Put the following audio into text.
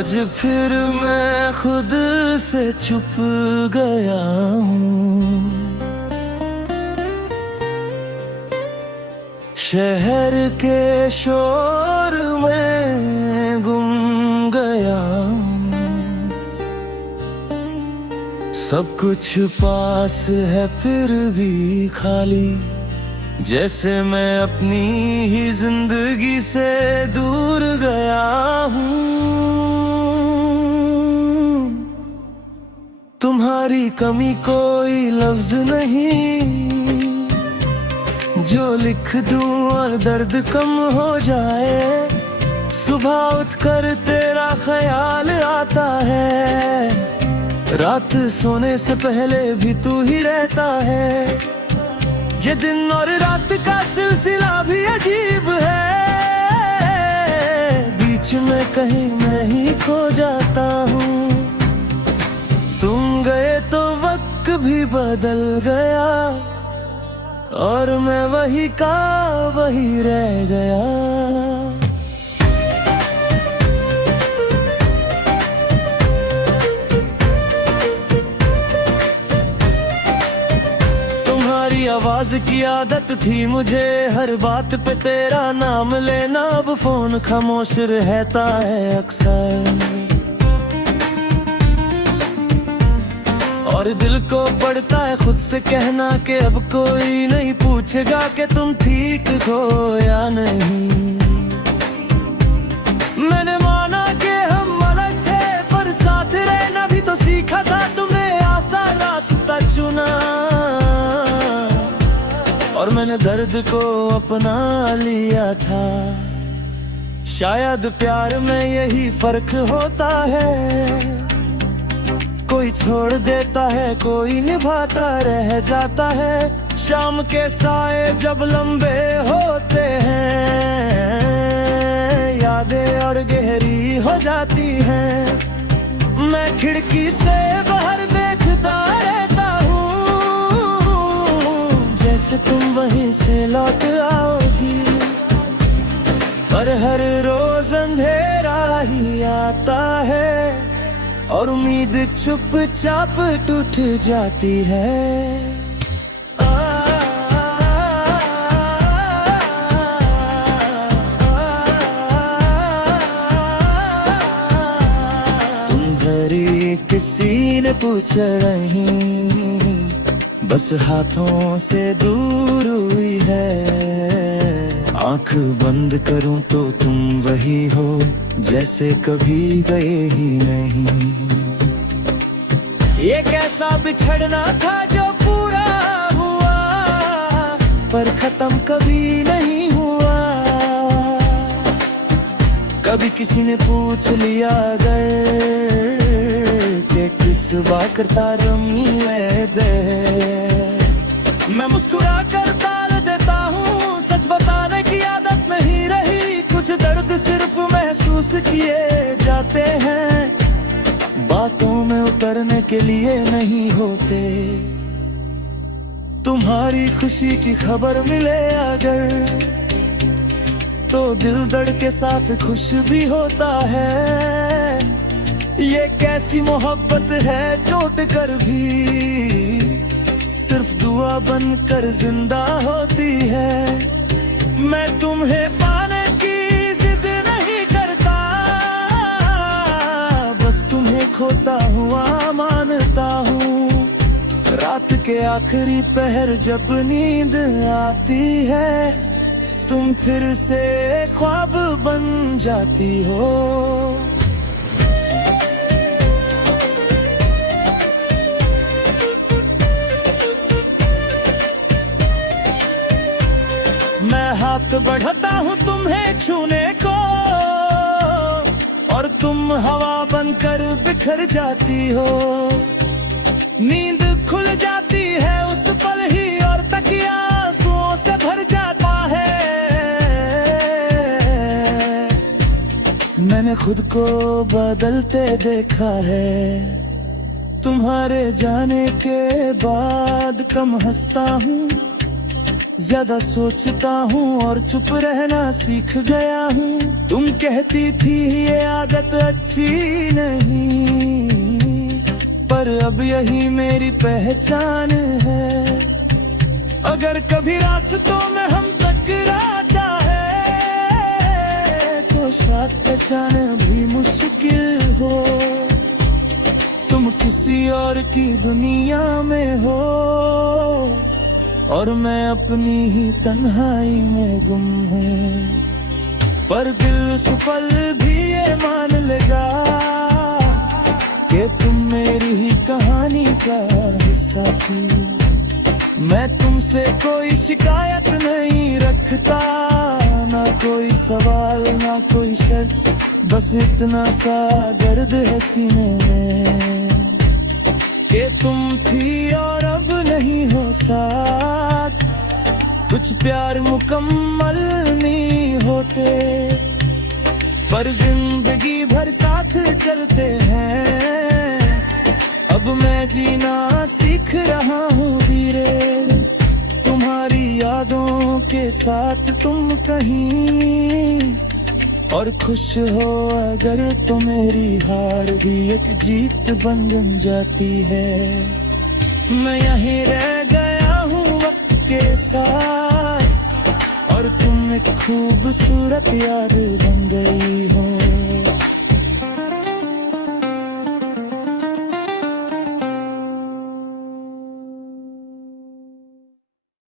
आज फिर मैं खुद से छुप गया हूँ, शहर के शोर में गुम गया हूँ। सब कुछ पास है फिर भी खाली, जैसे मैं अपनी ही जिंदगी से दूर गया हूँ। तुम्हारी कमी कोई लफ्ज नहीं जो लिख दूं और दर्द कम हो जाए। सुबह उठकर तेरा ख्याल आता है, रात सोने से पहले भी तू ही रहता है। ये दिन और रात का सिलसिला भी अजीब है, बीच में कहीं मैं ही खो जाता हूँ। तुम गए तो वक्त भी बदल गया और मैं वही का वही रह गया। आवाज की आदत थी मुझे, हर बात पे तेरा नाम लेना, अब फोन खामोश रहता है अक्सर। और दिल को पड़ता है खुद से कहना कि अब कोई नहीं पूछेगा कि तुम ठीक हो या नहीं। मैंने माना कि हम अलग थे, पर साथ रहना भी तो सीखा था। तुमने आसान रास्ता चुना और मैंने दर्द को अपना लिया था। शायद प्यार में यही फर्क होता है, कोई छोड़ देता है कोई निभाता रह जाता है। शाम के साए जब लंबे होते हैं, यादें और गहरी हो जाती हैं। मैं खिड़की से बाहर देखता रहता हूँ, जैसे तुम वहीं से लौट आओगी। पर हर रोज अंधेरा ही आता है और उम्मीद चुपचाप टूट जाती है। तुम भरी किसी ने पूछ नहीं, बस हाथों से दूर हुई है। आंख बंद करूं तो तुम वही हो, जैसे कभी गए ही नहीं। ये कैसा बिछड़ना था जो पूरा हुआ, पर खत्म कभी नहीं हुआ। कभी किसी ने पूछ लिया अगर कि किस बात करता रमी दे, मैं मुस्कुरा कर टाल देता हूँ। सच बताने की आदत नहीं रही, कुछ दर्द सिर्फ महसूस किए जाते हैं, बातों में उतरने के लिए नहीं होते। तुम्हारी खुशी की खबर मिले अगर, तो दिल दर्द के साथ खुश भी होता है। ये कैसी मोहब्बत है चोट कर भी सिर्फ दुआ बनकर जिंदा होती है। मैं तुम्हें पाने की जिद नहीं करता, बस तुम्हें खोता हुआ मानता हूँ। रात के आखिरी पहर जब नींद आती है, तुम फिर से ख्वाब बन जाती हो। मैं हाथ बढ़ाता हूँ तुम्हें छूने को, और तुम हवा बनकर बिखर जाती हो। नींद खुल जाती है उस पल ही, और तकिया आंसुओं से भर जाता है। मैंने खुद को बदलते देखा है, तुम्हारे जाने के बाद कम हंसता हूँ, ज्यादा सोचता हूँ और चुप रहना सीख गया हूँ। तुम कहती थी ये आदत अच्छी नहीं, पर अब यही मेरी पहचान है। अगर कभी रास्तों में हम टकराता है तो साथ पहचाना भी मुश्किल हो। तुम किसी और की दुनिया में हो और मैं अपनी ही तन्हाई में गुम हूँ। पर दिल सुपल भी ये मान लेगा कि तुम मेरी ही कहानी का हिस्सा थी। मैं तुमसे कोई शिकायत नहीं रखता, ना कोई सवाल ना कोई शर्त, बस इतना सा दर्द है सीने में कि तुम थी और अब नहीं हो साथ। कुछ प्यार मुकम्मल नहीं होते, पर जिंदगी भर साथ चलते हैं। अब मैं जीना सीख रहा हूँ धीरे, तुम्हारी यादों के साथ तुम कहीं। और खुश हो अगर तो मेरी हार भी एक जीत बन जाती है। मैं यहीं रह गया हूँ वक्त के साथ, और तुम एक खूबसूरत याद बन गई हो।